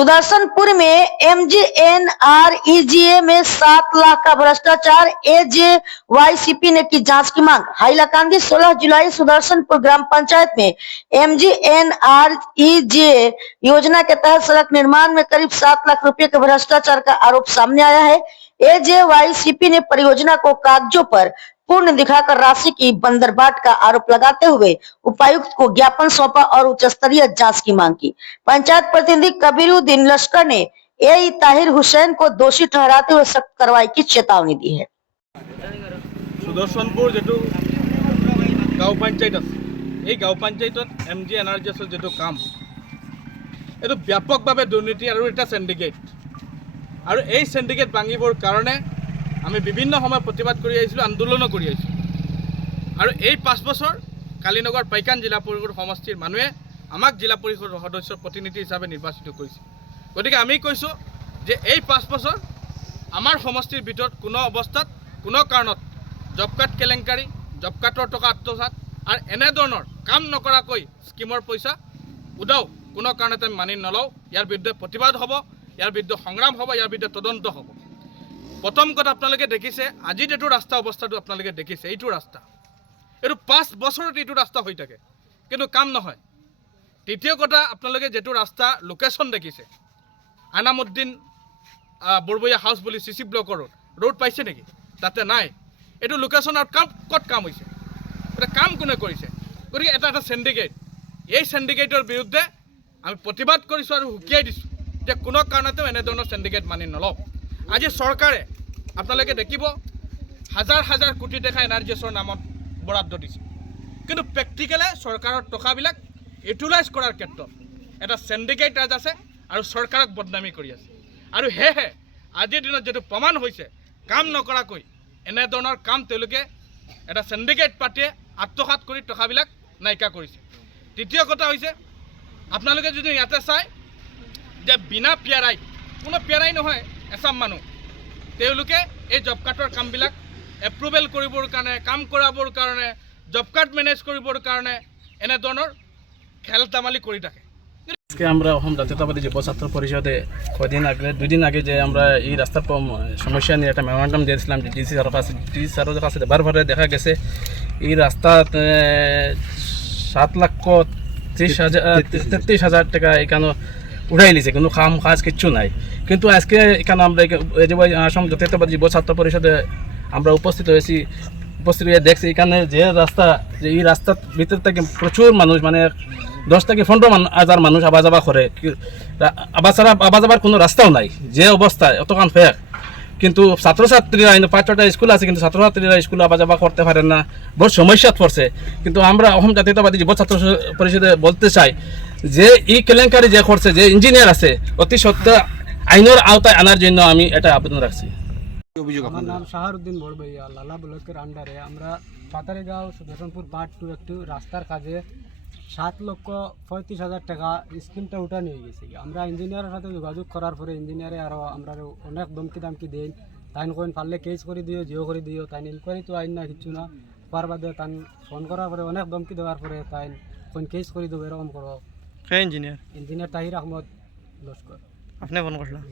सुदर्शनपुर में MGNREGA में 7 लाख का भ्रष्टाचार, AJYCP ने की जांच की मांग। हाईलाकांदी 16 जुलाई सुदर्शनपुर ग्राम पंचायत में MGNREGA योजना के तहत सड़क निर्माण में करीब 7 लाख रुपए के भ्रष्टाचार का आरोप सामने आया है। AJYCP ने परियोजना को कागजों पर पूर्ण दिखाकर राशि की बंदरबाट का आरोप लगाते हुए उपायुक्त को ज्ञापन सौंपा और उच्च स्तरीय जांच की मांग की। पंचायत प्रतिनिधि कबीरुद्दीन लश्कर ने AE ताहिर हुसैन को दोषी ठहराते हुए सख्त कार्रवाई की चेतावनी दी है। सुदर्शनपुर जो गाँव पंचायत आछे, गाँव पंचायत MGNREGA जो काम ये व्यापकभावे दुर्नीति और एटा सिंडिकेट और ये सिंडिकेट भांगिबर कारणे आमी विभिन्न समय प्रतिबाद करि आइছিলো, आंदोलनो करि आइছিলো और এই 5 বছর কালিনগর পাইকান জিলা পৰিষদ সমষ্টিৰ মানুহে আমাক জিলা পৰিষদ সদস্য প্ৰতিনিধি হিচাপে নিৰ্বাচিত কৰিছে। গতিকে আমি কৈছো যে এই 5 বছৰ আমাৰ সমষ্টিৰ ভিতৰত কোনো অৱস্থাত কোনো কাৰণত জব কাৰ্ড কেলেংকাৰী, জব কাৰ্ডৰ টকা আত্মসাৎ আৰু এনে ধৰণৰ কাম নকৰাকৈ স্কিমৰ পইচা উদাও কোনো কাৰণতে আমি মানি নলওঁ। ইয়াৰ বিৰুদ্ধে প্ৰতিবাদ হ'ব, ইয়াৰ বিৰুদ্ধে সংগ্ৰাম হ'ব, ইয়াৰ বিৰুদ্ধে তদন্ত হ'ব। प्रथम कथा आपनालोके देखिसे আজি जेटु रास्ता अवस्थाटो आपनालोके देखिसे एटु रास्ता एटु 5 बছৰত एटु रास्ता হৈ থাকে কিন্তু কাম নহয়। তৃতীয় কথা आपनालोके जेटु रास्ता लोकेशन देखिसे আনামুদ্দিন বৰবৈয়া হাউস বুলি CC ব্লকৰ रोड পাইছে নেকি? তাতে নাই। এটু লোকেশন আৰু কাম কত কাম হৈছে, এটা কাম কোনে কৰিছে? গতিকে এটা এটা সিন্ডিকেট, এই সিন্ডিকেটৰ বিৰুদ্ধে আমি প্ৰতিবাদ কৰিছো আৰু হুকিয়াই দিছো যে কোনো কাৰণতে এনে ধৰণৰ সিন্ডিকেট মানি নলওঁ। आज सरकारे आपनालोके देखिब हजार हजार कोटी टका NREGA नामत बराद्द दिছে, किन्तु प्रेक्टिकले सरकाৰৰ टकाबिलाक इउटिलाइज करार क्षेत्र एटा सिंडिकेट राज आछे और सरकारक बदनामी करि आछे और हेहे आजिर दिনত जेतु प्रमाण होइছে काम नकराকৈ एने धৰণৰ काम तेलुके एटा सिंडिकेट पार्टीये आत्मसात करि टकाबिलाक नायका करिছে। तृतीय कथा होइছে आपनालोके যদি ইয়াতে চাই যে बिना पियाराई কোনো पियाराई নহয় एसाम मानुह तेलुके जब कार्डर कामबिलाक एप्रुवेल करिबर कारणे, काम कराबर कारणे, जब कार्ड मेनेज करिबर कारणे एने धৰণৰ खेल तामाली करि थाके। আজকে আমরা অসম জাতীয়তাবাদী যুব ছাত্র পরিষদে দুদিন আগে যে আমরা এই রাস্তার সমস্যা নিয়ে একটা মেমোরান্ডাম দিয়েছিলাম ডিসি স্যারের কাছে বারবার দেখা গেছে এই রাস্তা 7,33,000 টাকা এখানে উঠাই নিছে, কিন্তু কাম কাজ কিচ্ছু নাই। কিন্তু আজকে এখানে আমরা আসাম জাতীয়তাবাদী যুব ছাত্র পরিষদে আমরা উপস্থিত হয়ে দেখছি এখানে যে রাস্তা, যে এই রাস্তার ভিতর থেকে প্রচুর মানুষ মানে 10 থেকে 15,000 মানুষ আবা যাবা করে, আবা যাবার কোনো রাস্তাও নাই। যে অবস্থা অতখান ফেক, কিন্তু ছাত্রছাত্রীরা 5-6টা স্কুল আছে কিন্তু ছাত্রছাত্রীরা স্কুলে আবা যাবা করতে পারেন না, বড় সমস্যাত পড়ছে। কিন্তু আমরা অসম জাতীয়তাবাদী যুব ছাত্র পরিষদে বলতে চাই যে এই কেলেঙ্কারি যে করছে যে ইঞ্জিনিয়ার আছে অতি সত্ত্বে আইনের আওতায় আনার জন্য আমি এটা আবেদন রাখছি। আমার নাম শাহরুদ্দিন বড়বইয়া, লালা ব্লকের আন্ডারে আমরা পাতারিগাঁও সুদর্শনপুর পার্ট 2 একটি রাস্তার কাজে 7,35,000 টাকা স্কিমটা উঠা নিয়ে গেছি। আমরা ইঞ্জিনিয়ারের সাথে যোগাযোগ করার পরে ইঞ্জিনিয়ারে আরও আমরা অনেক দমকি দেন, তাই কোন পারলে কেস করে দিও, জিও করে দিও, তাই ইনকোয়ারি তো আইন না কিচ্ছু না। তার বাদে তাই ফোন করার পরে অনেক দমকি দেওয়ার পরে তাই কোন কেস করে দেবো এরকম করো। ইঞ্জিনিয়ার তাহির আহমদ লস্কর। আপনি ফোন করলাম।